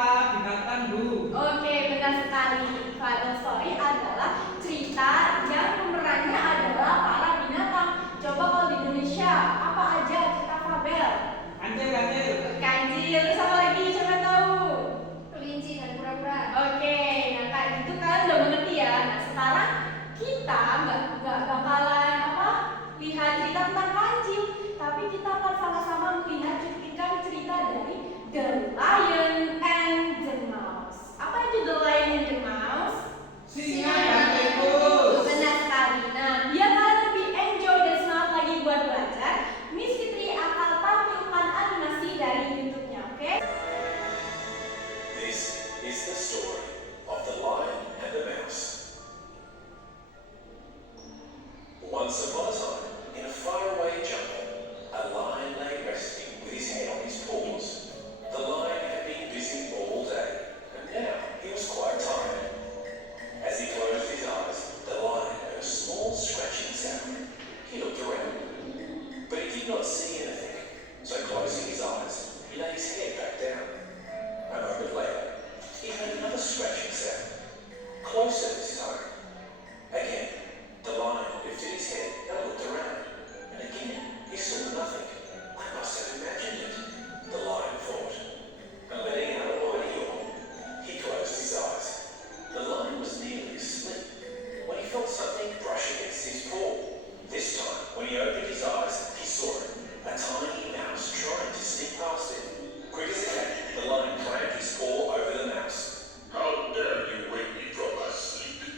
cerita binatang, Bu. Oke, benar sekali. Fable story adalah cerita yang pemerannya adalah para binatang. Coba kalau di Indonesia, apa aja cerita fabel? Kancil. Kancil, terus apa lagi? Siapa tahu? Kelinci dan kura-kura. Oke, nah kayak gitu kan udah mengerti ya. Nah sekarang kita nggak bakalan lihat cerita tentang kancil, tapi kita akan sama-sama melihat cuplikan cerita dari The Lion and the Mouse. Apa itu The Lion and the Mouse? Singa dan tikus. Benar sekali. Nah, biar kalian lebih enjoy dan semangat lagi buat belajar, Miss Fitri akan tampilkan animasi dari YouTube-nya, oke? This is the story of the lion and the mouse. Once upon a time, in a faraway jungle, a lion lay resting with his head on his paws. The lion had been busy all day, and now he was quite tired. As he closed his eyes, the lion heard a small scratching sound. He looked around, but he did not see anything. So closing his eyes, he laid his head back down. A moment later, he heard another scratching sound, closer this time. Again, the lion lifted his head and looked around, and again he saw nothing. I must have imagined it, the lion thought. And letting out a mighty yawn, he closed his eyes. The lion was nearly asleep when he felt something brush against his paw. This time, when he opened his eyes, he saw it, a tiny mouse trying to sneak past him. Quick as a cat, the lion clammed his paw over the mouse. How dare you wake me from my sleep?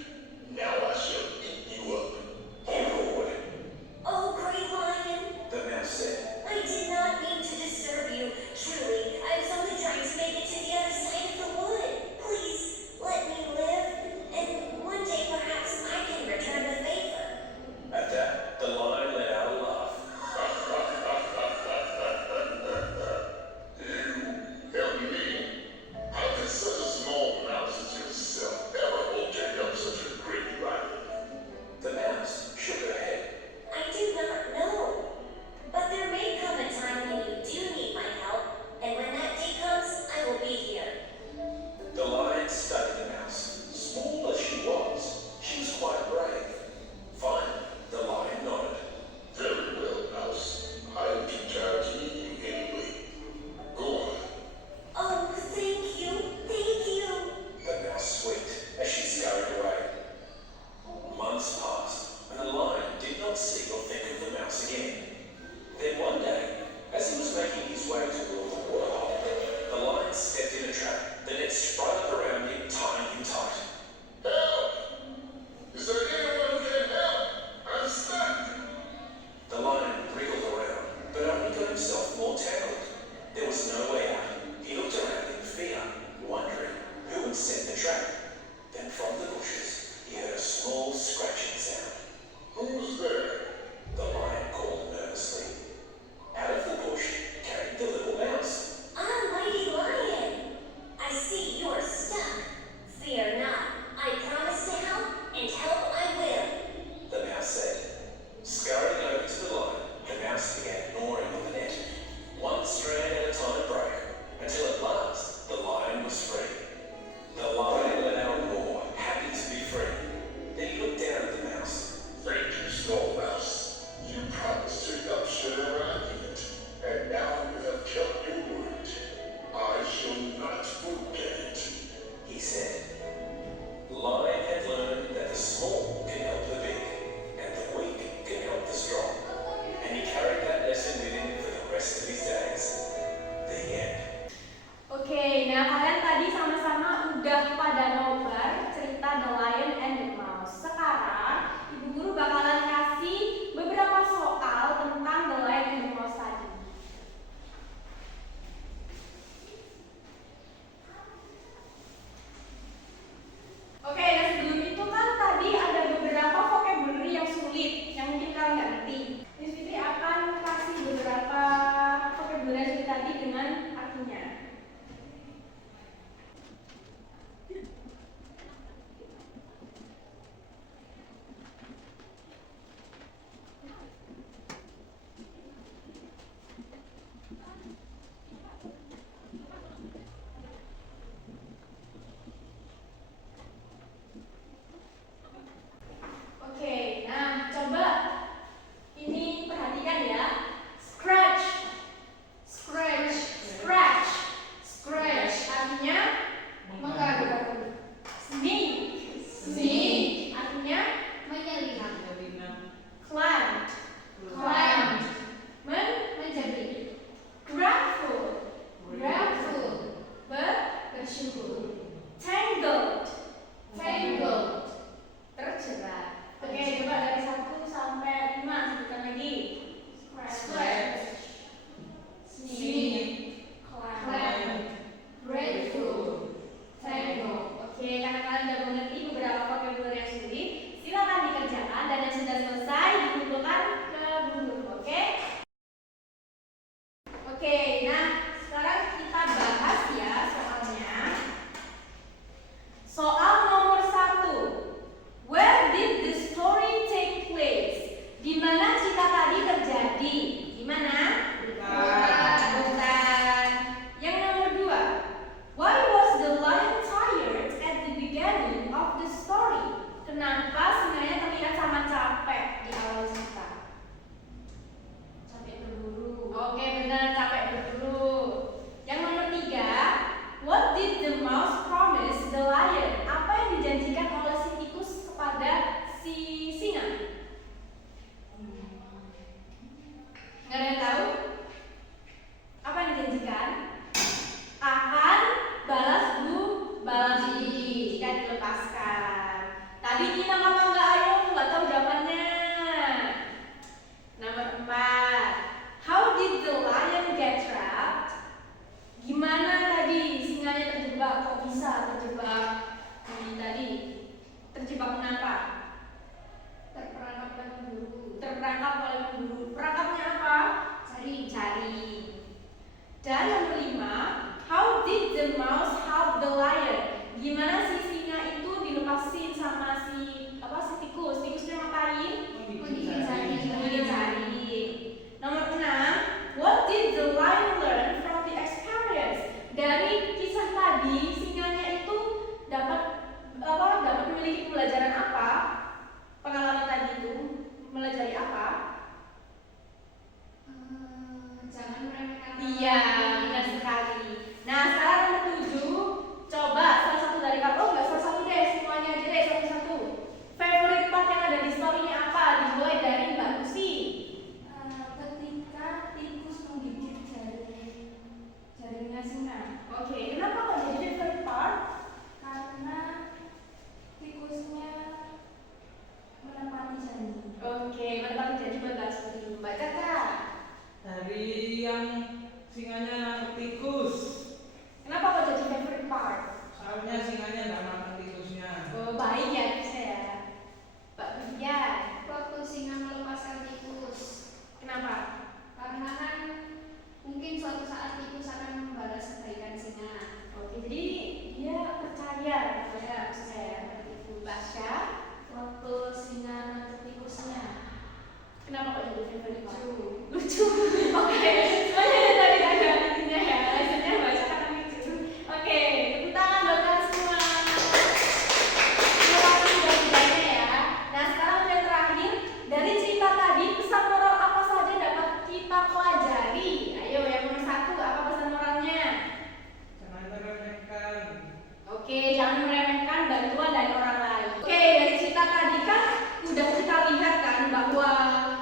Oke, jangan meremehkan bantuan dari orang lain. Oke, dari cerita tadi kan udah kita lihat kan bahwa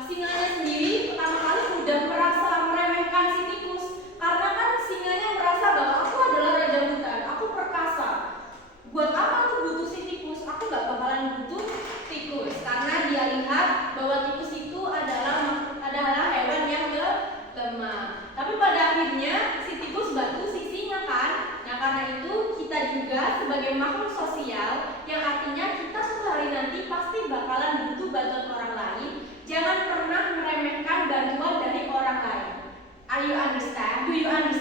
singanya sendiri pertama kali udah merasa meremehkan si tikus. Karena kan singanya merasa bahwa aku adalah raja hutan, aku perkasa. Buat apa aku butuh si tikus? Aku gak bakalan butuh tikus. Karena dia lihat bahwa tikus itu adalah hewan yang lemah. Tapi pada akhirnya si tikus bantu si singa kan. Nah karena itu kita juga sebagai makhluk sosial yang artinya kita suatu hari nanti pasti bakalan butuh bantuan orang lain. Jangan pernah meremehkan bantuan dari orang lain. Are you understand? Do you understand?